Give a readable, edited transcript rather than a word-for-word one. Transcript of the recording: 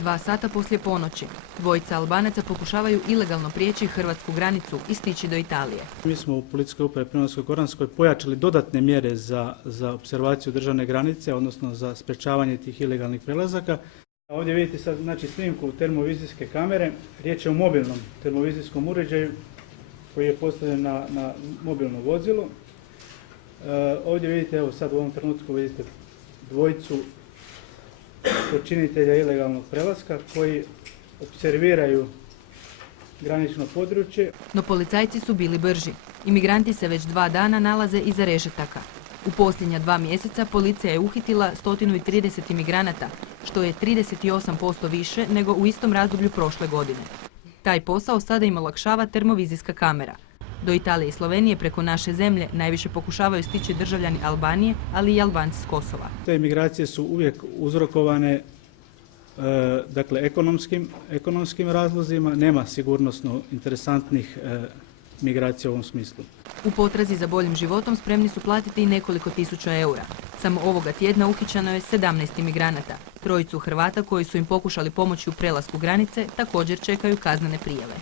2 sata poslije ponoći, dvojica Albanaca pokušavaju ilegalno prijeći hrvatsku granicu i stići do Italije. Mi smo u Policijskoj upravi Primorsko-goranskoj pojačali dodatne mjere za observaciju državne granice, odnosno za sprečavanje tih ilegalnih prelazaka. Ovdje vidite sad snimku termovizijske kamere. Riječ je o mobilnom termovizijskom uređaju koji je postavljen na mobilno vozilo. Ovdje vidite, evo sad u ovom trenutku vidite dvojicu počinitelja ilegalnog prelaska koji observiraju granično područje. No policajci su bili brži. Imigranti se već 2 dana nalaze iza rešetaka. U posljednja 2 mjeseca policija je uhitila 130 imigranata, što je 38% više nego u istom razdoblju prošle godine. Taj posao sada im olakšava termovizijska kamera. Do Italije i Slovenije preko naše zemlje najviše pokušavaju stići državljani Albanije, ali i Albanci s Kosova. Te migracije su uvijek uzrokovane ekonomskim razlozima, nema sigurnosno interesantnih migracija u ovom smislu. U potrazi za boljim životom spremni su platiti i nekoliko tisuća eura. Samo ovoga tjedna uhićeno je 17 imigranata. 3 Hrvata koji su im pokušali pomoći u prelasku granice također čekaju kaznene prijave.